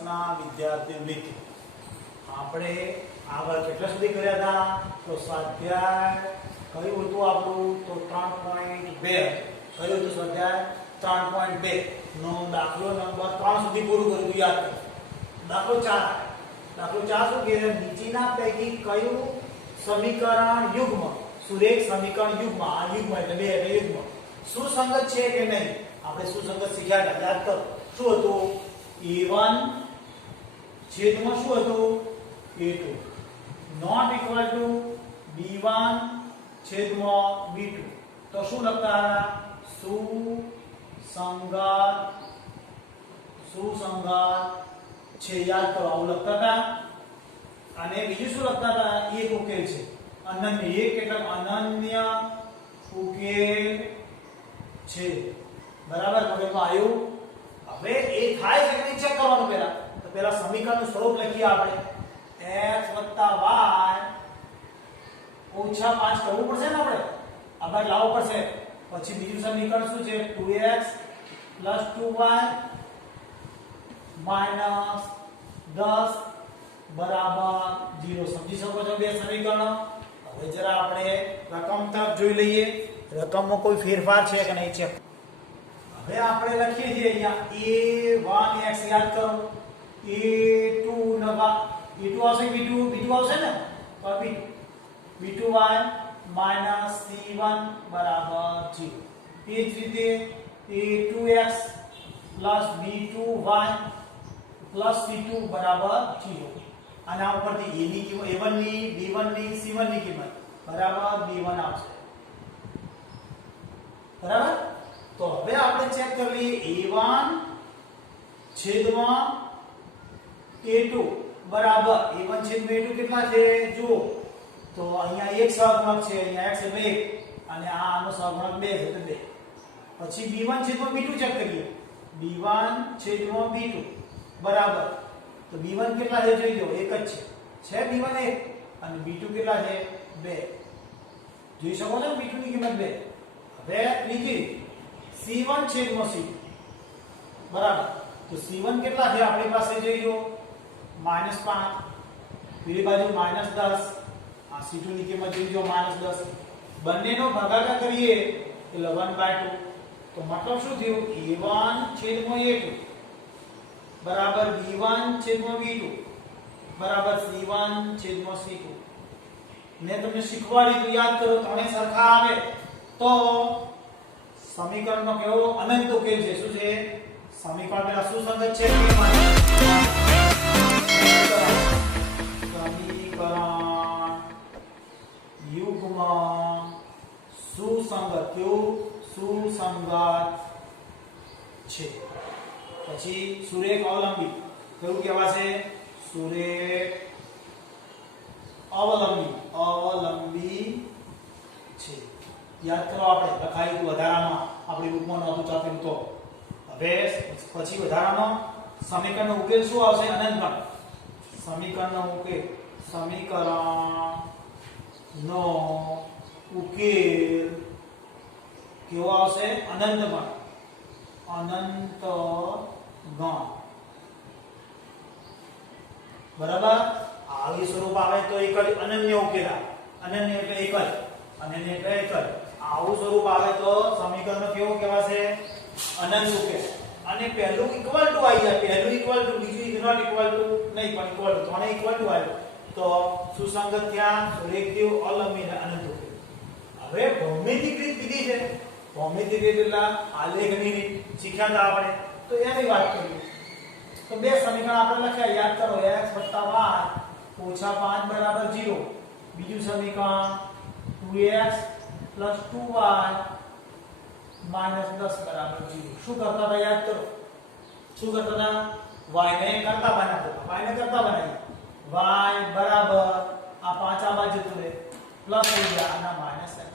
વર્ષના વિદ્યાર્થી મિત્ર, આપણે આગળ કેટલા સુધી કર્યા હતા? તો સ્વાધ્યાય કયું હતું આપણું? તો 3.2. કયું હતું સ્વાધ્યાય? 3.2 નો દાખલો નંબર 3 સુધી પૂરું કર્યું. યાદ કરો. દાખલો 4. દાખલો 4 શું કહે છે? નીચેના પૈકી કયું સમીકરણ યુગ્મ, સુરેખ સમીકરણ યુગ્મ, આ યુગ્મ એટલે બે એટલે યુગ્મ, સુસંગત છે કે નહીં? આપણે સુસંગત શીખ્યા હતા. યાદ કરો. શું હતું? a1 છેદમાં શું હતું? a2 not equal to b1 છેદમાં b2. તો શું લખતા હતા? સુસંગત છે. યાદ કરો. આવું લખતા હતા. અને બીજું શું લખતા હતા? એક ઉકેલ છે. અનન્ય. એક એટલે અનન્ય ઉકેલ છે. બરાબર? મગજમાં આવ્યું? હવે એ થાય છે કે નહીં ચેક કરવાનું. પહેલા સમીકરણનું સ્વરૂપ લખીએ આપણે. x y ઓછા 5 કરવું પડશે ને આપણે. આ બાદ લાવવું પડશે. પછી બીજું સમીકરણ શું છે? 2x 2y -10 બરાબર 0. સમજી શકો છો બે સમીકરણો? હવે જરા આપણે રકમ તરફ જોઈ લઈએ. રકમમાં કોઈ ફેરફાર છે કે નહીં ચેક. હવે આપણે લખીએ છીએ અહીંયા a1x. યાદ કરો. a2 નવા a2 આવશે, b2 આવશે ને? તો b2y -c1 બરાબર 0. એ જ રીતે a2x b2y c2 બરાબર 0. અને આ ઉપરથી a ની કિંમત, a1 ની, b1 ની, c1 ની કિંમત બરાબર b1 આવશે. બરાબર? તો હવે આપણે ચેક કરી લઈએ. a1 છેદમાં a2 બરાબર a1 છેદમાં a2 કેટલા છે? જુઓ તો અહીંયા એક સહગુણક છે, અહીંયા x એટલે 1 અને આનો સહગુણક 2 છે એટલે 2. પછી b1 છેદમાં b2 ચેક કરીએ. b1 છેદમાં b2 બરાબર, તો b1 કેટલા છે જોઈ લો. એક જ છે b1 1 અને b2 કેટલા છે? 2. જોઈ શકો છો b2 ની કિંમત 2. હવે ત્રીજી c1 છેદમાં c2 બરાબર, તો c1 કેટલા છે આપણી પાસે જોઈ લો? -5. પેલી બાજુ -10. આ c2 ની કિંમત જોઈ લો -10. બંનેનો ભાગાકાર કરીએ એટલે 1/2. તો મતલબ શું થયું? a1 છેદમાં a2 બરાબર b1 છેદમાં b2 બરાબર c1 છેદમાં c2. મેં તમને શીખવાડી તો યાદ કરો. ત્રણે સરખા આવે તો સમીકરણનો કેવો અનંત ઉકેલ છે. શું છે? સમીકરણ પેલા સુસંગત છે કે સમીકરણ યુગ્મ સુસંગત. કેવું? સુસંગત છે. પછી સુરેખ અવલંબી. કેવું કહેવાશે? સુરેખ અવલંબી છે. યાદ કરો. આપણે લખાયું હતું વધારામાં, આપણી બુકમાં નહોતું ચાલતું તો. હવે પછી વધારામાં સમીકરણનો ઉકેલ શું આવશે? અનંતગણ. સમીકરણનો ઉકેલ કેવો આવશે? અનંતગણ. બરાબર? આવી સ્વરૂપ આવે તો એક જ અનન્ય ઉકેલ આવે. અનન્ય એટલે એક જ, અનન્ય એટલે એક જ. આવું સ્વરૂપ આવે તો સમીકરણનો કેવો કહેવાશે? અનંત ઉકેલ. અને પહેલું ઇક્વલ ટુ આવી જાય. પહેલું ઇક્વલ ટુ, બીજું નોટ ઇક્વલ ટુ નહીં પણ ઇક્વલ ટુ, ત્રણે ઇક્વલ ટુ આવ્યું તો સુસંગત થયા, સુરેખદેવ, અવલંબી અને અનંત ઉકેલ. હવે ભૌમિતિક રીત કીધી છે. ભૌમિતિક રીત એટલે આલેખની રીત શીખ્યા હતા આપણે, તો એની વાત કરીએ. તો બે સમીકરણ આપણે લખ્યા. યાદ કરો. x y ઓછા 5 બરાબર 0. બીજું સમીકરણ 2x 2y -10 બરાબર 0. શું કરતા હતા? યાદ કરો. શું કરતા હતા? y ને કરતા બનાવતા. y ને કરતા બનાવી. y બરાબર આ 5 આ બાજુ જતું રહે, પ્લસ થઈ ગયા અને માઈનસ x.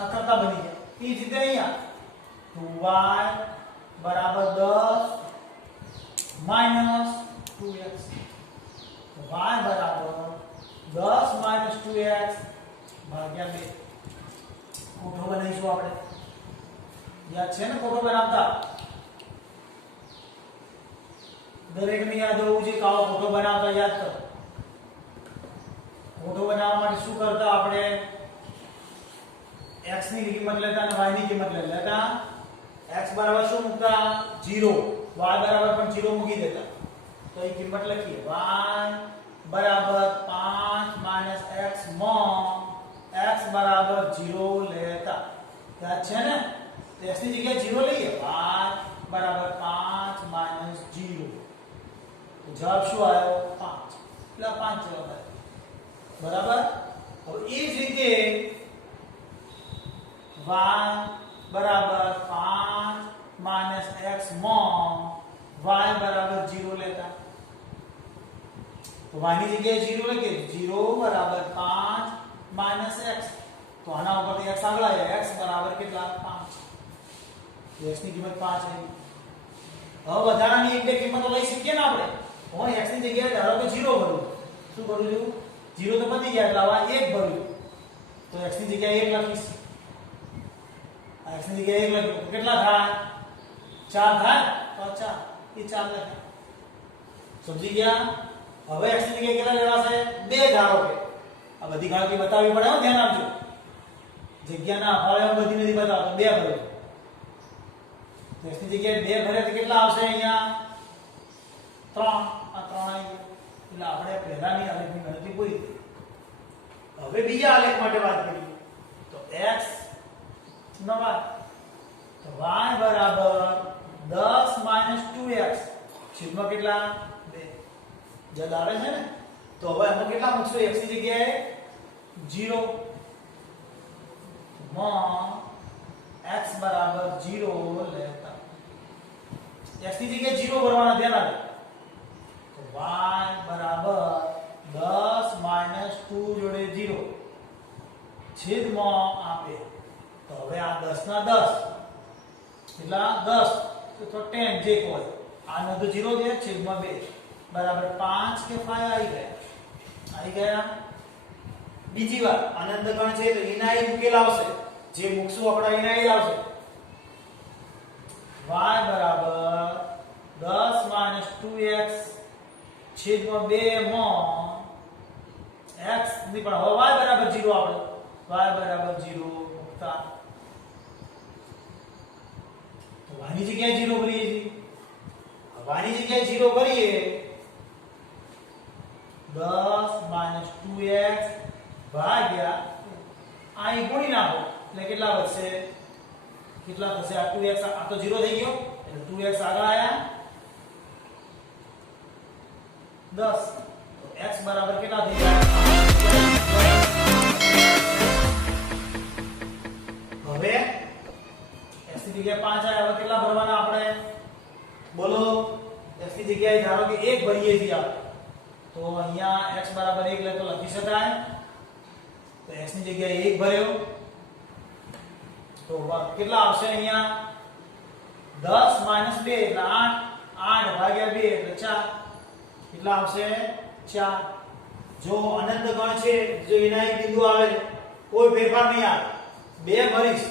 આ કરતા બની ગયા. એ જ રીતે અહીંયા 2y બરાબર 10 2x. y બરાબર 10 2x ભાગ્યા 2. કોઠો બનાવીશું આપણે. યાદ છે ને કોઠો બનાવતા? દરેકને યાદ હોવું જોઈએ કે આવો ફોટો બનાવતા યાદ કરો. ફોટો બનાવવા માટે શું કરતા આપણે? x ની કિંમત લેતા અને y ની કિંમત લેતા. x બરાબર શું મૂકતા? 0. y બરાબર પણ 0 મૂકી દેતા. તો એ કિંમત લખીએ. y બરાબર 5 - x માં x બરાબર 0 લેતા. યાદ છે ને? તો x ની જગ્યાએ 0 લઈએ. y બરાબર 5 - 0. તો જવાબ શું આવ્યો? 5. એટલે 5 જવાબ આવ્યો. બરાબર. હવે એ જ રીતે y બરાબર 5 - x માં y બરાબર 0 લેતા. તો y ની જગ્યાએ 0 લખીએ. 0 બરાબર 5 - x. તો આના ઉપરથી x આગળ આવે. x બરાબર કેટલા? 5. x ની કિંમત 5 આવી. હવે વધારાની એક બે કિંમતો લઈ શકીએ ને આપણે. હું x ની જગ્યાએ ધારો કે 0 ભરું. શું કરું છું? 0 તો પતી ગયા એટલે આવા 1 ભર્યું. તો x ની જગ્યાએ 1 લખીશ. x ની જગ્યાએ 1 લખ્યું. કેટલા થાય? 4 થાય. તો 4 એ 4 લખ્યા. સમજી ગયા? હવે x ની જગ્યાએ કેટલા લેવાશે? 2 ધારો કે. આ બધી ગણતરી બતાવવી પડે. ધ્યાન આપજો. જગ્યાના અભાવે બધી નથી બતાવતો. 2 ભર્યો. તો x ની જગ્યાએ 2 ભર્યા તો કેટલા આવશે અહીંયા? 3. આ 3 આવી ગયા. એટલે આપણે પહેલાની આલેખની ગણતરી પૂરી થઈ. હવે બીજા આલેખ માટે વાત કરીએ. તો x નો y. તો y બરાબર 10 - 2x છેદમાં કેટલા? 2. જવાબ આવે છે ને? તો હવે આમાં કેટલા મૂકશો? x ની જગ્યાએ 0 માં x બરાબર 0 લેતા. x ની જગ્યાએ 0 ભરવાના. ધ્યાન આપો. તો y બરાબર 10 - 2 જોડે 0 છેદમાં આપે. તો હવે આ 10 ના 10 કેટલા? 10 તો 10 જે કોઈ. આનો તો 0 છે. છેદમાં 2 બરાબર 5 કે 5 આવી ગયા. આવી ગયા. બીજી વાત અનંત ગણ છે તો એના એ ઉકેલ આવશે. જે મૂકશું આપણે એના એ આવશે. y બરાબર 10 - 2x છેદમાં 2 માં x ની પણ હવે y બરાબર 0 આપણે. y બરાબર 0 મૂકતા. તો y ની જગ્યાએ 0 ભરીએ છીએ. y ની જગ્યાએ 0 ભરીએ. 10 - 2x ભાગ્યા આ ગુણી નાખો એટલે કેટલા વધશે? કેટલા થશે? આ 2x આ તો 0 થઈ ગયો એટલે 2x આગળ આયા 10. તો x બરાબર કેટલા થઈ ગયા? હવે x ની જગ્યાએ 5 આયા. હવે કેટલા ભરવાના આપણે? બોલો. x ની જગ્યાએ ધારો કે 1 ભરીએ છીએ આપણે. તો અહીંયા x બરાબર 1 લે તો લખી શકાય. તો x ની જગ્યાએ 1 ભર્યો. તો કેટલા આવશે અહીંયા? 10 - 2 એટલે 8. 8 ભાગ્યા 2 એટલે 4. કેટલા આવશે? 4. જો અનંત ગણ છે, જો એના એક બિંદુ આવે કોઈ ફેરફાર નહીં આવે. 2 ભરીશ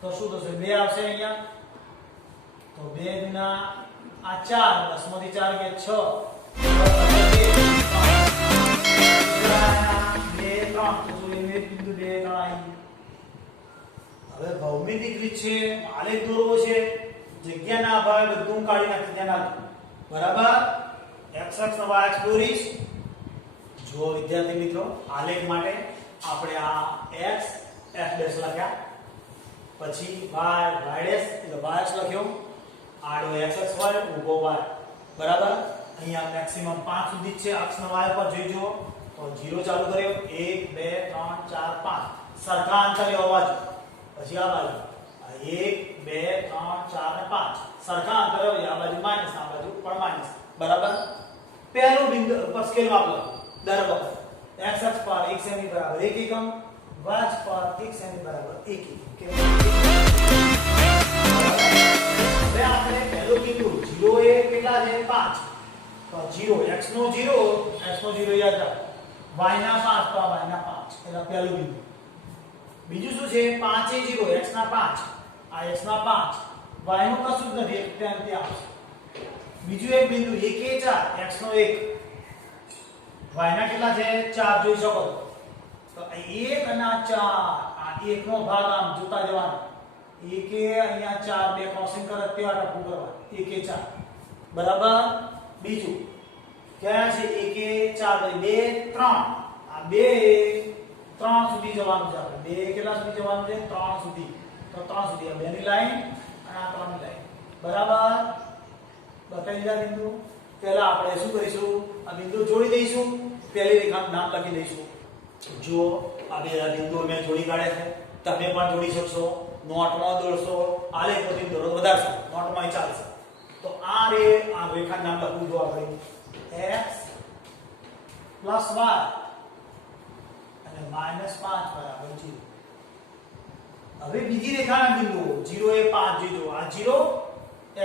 તો શું થશે? 2 આવશે અહીંયા. તો 2 ગુણ્યા આ 4 10 માંથી 4 કે 6 હવે ભૌમિતિક રીત છે, આલેખ દોરવો છે, જગ્યાના અભાવે બધું કાઢી નાખી દેના. બરાબર. x અક્ષ y અક્ષ દોરીશ. જો વિદ્યાર્થી મિત્રો આલેખ માટે આપણે આ x f ડેશ લખ્યા, પછી y ડેશ એટલે y અક્ષ લખ્યો, આડો x અક્ષ y ઊભો y. બરાબર. અહીંયા મેક્સિમમ 5 સુધી છે. અક્ષનો y પર જોઈ જુઓ તો 0 ચાલુ કર્યો. 1 2 3 4 5 સરખા અંતરે હોવા જોઈએ. પછી આ બાજુ 1 2 3 4 અને 5 સરખા અંતરે હોય. આ બાજુ માઈનસ, આ બાજુ પણ માઈનસ. બરાબર. પહેલું બિંદુ પર સ્કેલ વાપરો દર વખત. x અક્ષ પર 1 સેમી બરાબર 1 એકમ, y અક્ષ પર 1 સેમી બરાબર 1 એકમ. હવે આપણે પહેલું બિંદુ 0 એ કેટલા છે? 5. તો 0 x નો 0 યાદ રાખો. y ના 5 તો y ના 5 એટલે પહેલું બિંદુ. બીજું શું છે? 5 એ 0 x ના 5 આ x ના 5 y નું કશું જ નથી એટલે અંતે આવશે. બીજું એક બિંદુ 1 એ 4 x નો 1 y ના કેટલા છે 4 જોઈ શકો તો 1 અને 4 આ 1 નો ભાગ આમ જોતા જવાનો 1 એ અહીંયા 4 બે ક્રોસિંગ કરે તેવા ટપુ કરવા 1 એ 4 બરાબર. બીજું ક્યાં છે 1 એ 4 2 3 આ 2 3 સુધી જવાનું છે આપણે 2 કેટલા સુધી જવાનું છે 3 સુધી તો 3 સુધી આ 2 ની લાઈન અને આ 3 ની લાઈન બરાબર. બતાવી દીધા બિંદુ. પહેલા આપણે શું કરીશું આ બિંદુ જોડી દઈશું. પહેલી રેખાનું નામ લખી દઈશું. જો આ બે બિંદુ મેં જોડી કાઢ્યા છે તમે પણ જોડી શકશો. નોટમાં દોરશો આલેખમાંથી દોરો વધારશો નોટમાં ચાલશે. તો આ રેખાનું નામ લખવું જો આપણે x + y અને -5 બરાબર 0. હવે બીજી રેખાના બિંદુઓ 0 એ 5 જોઈજો. આ 0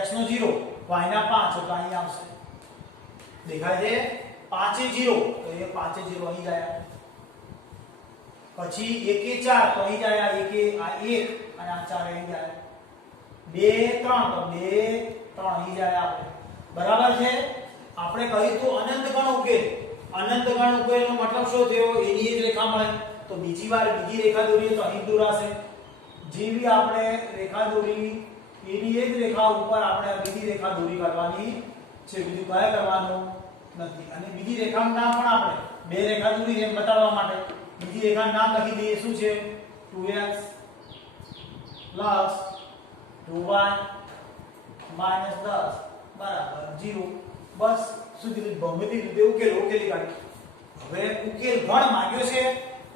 x નો 0 y ના 5 એટલે અહીં આવશે. દેખાય છે 5 એ 0 તો એ 5 એ 0 અહીં જાય. પછી 1 એ 4 તો અહીં જાય. આ 1 એ આ 1 અને આ 4 અહીં જાય. 2 3 તો 2 3 અહીં જાય આપણે. બરાબર છે. આપણે કહ્યું તો અનંત ગણ ઉકેલ. અનંત ગણ ઉકેલનો મતલબ શું થયો એની જ રેખા મળે તો બીજી વાર બીજી રેખા દોરીએ તો અહીં દોરાશે. જેવી આપણે રેખા દોરી એની એક રેખા ઉપર આપણે બીજી રેખા દોરી કાઢવાની છે. બીજું કાંઈ કરવાનું નથી. અને બીજી રેખાનું નામ પણ આપણે બે રેખા દોરી એમ બતાવવા માટે બીજી રેખાનું નામ લખી દઈએ. શું છે 2x + 2y - 10 બરાબર 0. બસ સુધી ભૌમિતિક રીતે ઉકેલી કાઢી. હવે ઉકેલ ગણ માંગ્યો છે.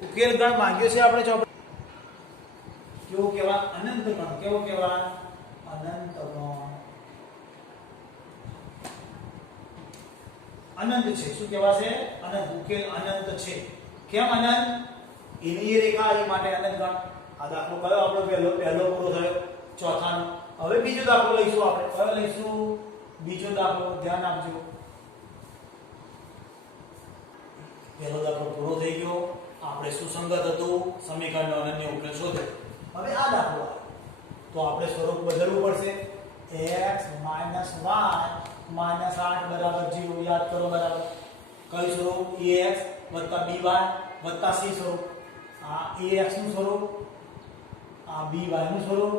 ઉકેલ ગણ માંગ્યો છે આપણે ચોપડી કેવો કેવા અનંત ગણ. કેવો કેવા અનંત ગણ. અનંત છે. શું કહેવા છે અનંત. ઉકેલ અનંત છે. કેમ અનંત એની રેખા એ માટે અનંત ગણ. આ દાખલો કયો આપણો પહેલો પૂરો થયો ચોથાનો. હવે બીજો દાખલો લઈશું આપણે. કયો લઈશું બીજો દાખલો ધ્યાન આપજો. પહેલો દાખલો પૂરો થઈ ગયો. આપણે સુસંગત હતું સમીકરણનો અનન્ય ઉકેલ શોધો. હવે આ દાખલો તો આપણે સ્વરૂપ બદલવું પડશે. x - y - 8 બરાબર 0 યાદ કરો બરાબર. કયું સ્વરૂપ ax + by + c સ્વરૂપ. આ ax નું સ્વરૂપ આ by નું સ્વરૂપ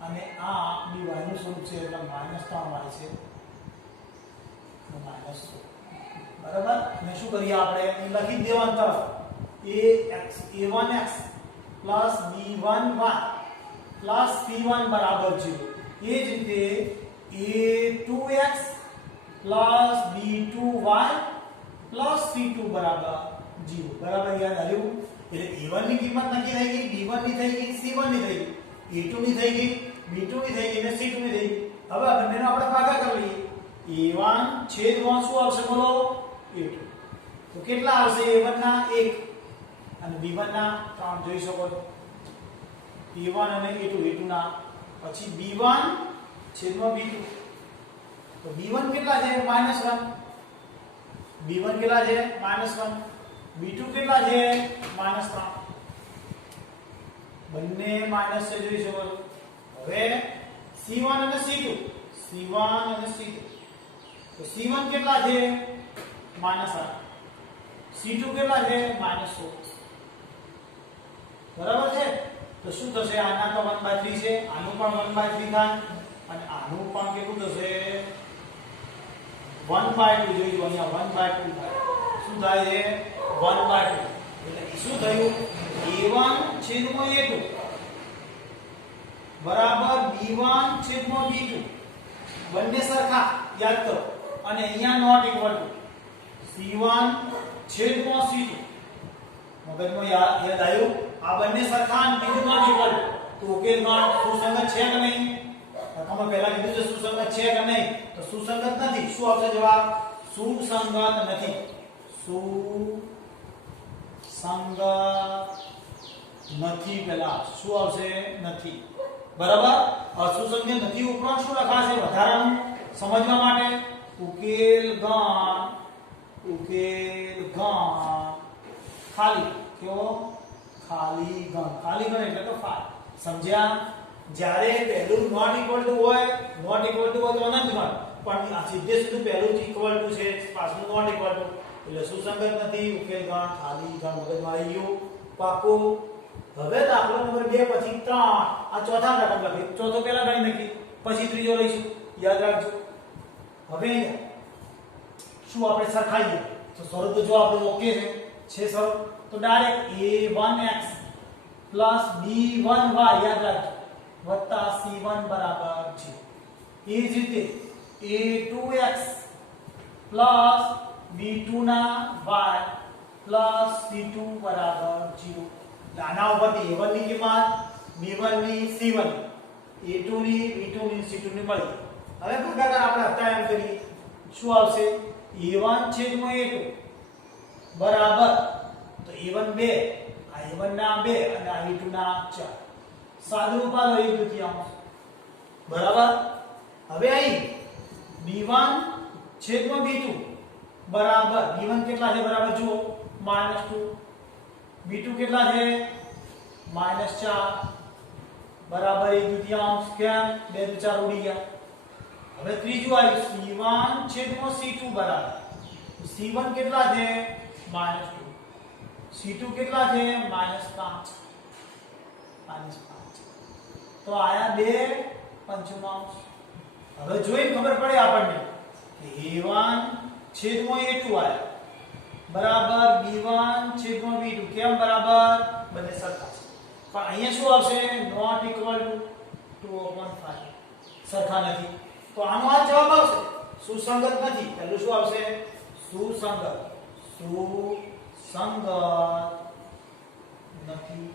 અને આ by નું સ્વરૂપ છે એટલે -3y છે બરાબર. અને શું કરીએ આપણે અહીં લખી દેવાનું તરફ a1x + b1y + c1 બરાબર 0. એ જ રીતે a2x + b2y + c2 બરાબર 0. બરાબર યાદ આવ્યું. એટલે a1 ની કિંમત નક્કી થઈ ગઈ, b1 ની થઈ ગઈ, c1 ની થઈ ગઈ, a2 ની થઈ ગઈ, b2 ની થઈ ગઈ અને c2 ની થઈ ગઈ. હવે આ બંનેનો આપણે ભાગાકાર કરી લઈએ. a1 છેદમાં શું આવશે બોલો a2. તો કેટલા આવશે a1 ના 1 અને b1 ના 3 જોઈ શકો છો. a1 અને a2 ના પછી b1 છેદમાં b2 તો b1 કેટલા છે -1. b1 કેટલા છે -1. b2 કેટલા છે -3. બંને માઈનસ છે જોઈ શકો છો. હવે c1 અને c2 તો c1 કેટલા છે -8. c2 કેટલા છે -16. બરાબર છે. તો શું થશે આના તો 1/3 છે, આનું પણ 1/3 થાય અને આનું પણ કેટલું થશે 1/2. જોઈજો અહીંયા 1/2 થાય. શું થાય છે 1/2. એટલે શું થયું a1 છેદમાં a2 બરાબર b1 છેદમાં b2 બંને સરખા યાદ કરો. અને અહીંયા નોટ ઇક્વલ ટુ c1 છેદમાં c2 મગજમાં યાદ આવ્યું. આ બંને સરખા અને બીજું નોટ ઇક્વલ તો ઉકેલ નોટ સુસંગત છે કે નહીં. તમે પહેલા કીધું છે સુસંગત છે કે નહીં. તો સુસંગત નથી. શું આવશે જવાબ સુસંગત નથી. સુસંગત નથી. પહેલા શું આવશે નથી. બરાબર. સુસંગત નથી ઉપરાંત શું લખાશે વધારાનું સમજવા માટે ઉકેલ ગણ ખાલી. કેવો ખાલી ગણ. ખાલી ગણ એટલે તો ફાળ. સમજ્યા. જ્યારે પહેલું નોટ ઇક્વલ ટુ હોય તો અનંત ગણ, પણ આ સીધે સીધું પહેલું જ ઇક્વલ ટુ છે, પાછળનું નોટ ઇક્વલ ટુ, એટલે સુસંગત નથી. ઉકેલ ગણ ખાલી ગણ મગજમાં આવી ગયું, પાકું. હવે દાખલો નંબર 2 પછી 3 આ ચોથા દાખલા લખી, ચોથો પહેલા ગણી નાખી, પછી ત્રીજો લઈશું, યાદ રાખજો. હવે શું આપણે સરખાઈએ તો સ્વરૂપ તો જો આપણું ઓકે છે સ્વરૂપ, તો ડાયરેક્ટ a1x b1y યાદ રાખજો વત્તા c1 બરાબર છે. એ જ રીતે a2x b2 ના y c2 બરાબર 0. આના ઉપરથી a1 ની કિંમત, b1 ની c1, a2 ની b2 ની c2 ની મળી. હવે ભાગાકાર આપણે હતા એમ કરીએ, શું આવશે? a1 છેદમાં a2 બરાબર, તો a1 2, આ a1 ના 2 અને આ a2 ના 4. સાદું ઉપાડો 1/2 બરાબર. હવે અહીં b1 છેદમાં b2 બરાબર, b1 કેટલા છે બરાબર જુઓ -2, b2 કેટલા છે -4 બરાબર 1/2. કેમ? 2 × 4 ઉડી ગયા. હવે ત્રીજું આવ્યું c1 છેદમાં c2 બરાબર, c1 કેટલા છે -2, c2 કેટલા છે -5. તો આયા 2 પંચમાંશ. હવે જોઈ ખબર પડે આપણને કે a1 છેદમાં a2 આયા બરાબર b1 છેદમાં b2. કેમ બરાબર? બંને સરખા છે. પણ અહીંયા શું આવશે? નોટ ઇક્વલ ટુ 2/5, સરખા નથી. તો આનો આ જવાબ આવશે, સુસંગત નથી. પહેલું શું આવશે? સુસંગત નથી.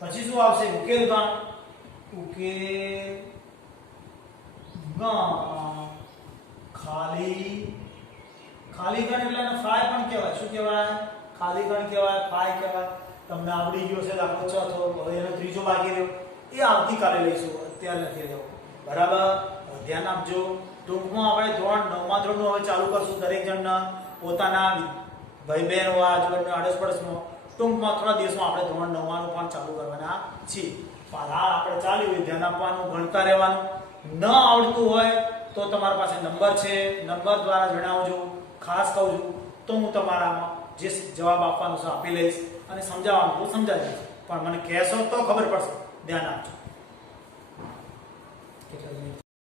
પછી શું આવશે? ઉકેલ ગણ ખાલી ગણ એટલે એને ફાઈ પણ કહેવાય. શું કહેવાય? ખાલી ગણ કહેવાય, ફાઈ કહેવાય. તમને આવડી ગયો છે દાખલો ચોથો. હવે એનો ત્રીજો બાકી રહ્યો, એ આવતીકાલે લઈશું, અત્યારે નથી રહ્યો. બરાબર, ધ્યાન આપજો. ટૂંકમાં આપણે ધોરણ 9માં ધોરણનું હવે ચાલુ કરશું. દરેક જણના પોતાના ભાઈ બહેન આજુબાજુ આડોશ-પડોશમાં ટૂંકમાં થોડા દિવસમાં આપણે ધોરણ 9નું પણ ચાલુ કરવાના છીએ. પણ આ આપણે ચાલ્યું હોય ધ્યાન આપવાનું, ગણતા રહેવાનું. ન આવડતું હોય તો તમારા પાસે નંબર છે, નંબર દ્વારા જણાવજો. ખાસ કહું છું તો હું તમારામાં જે જવાબ આપવાનો છે આપી લઈશ, અને સમજાવવાનું તો સમજાવી દઈશ. પણ મને કહેશો તો ખબર પડશે. ધ્યાન આપજો. કેટલા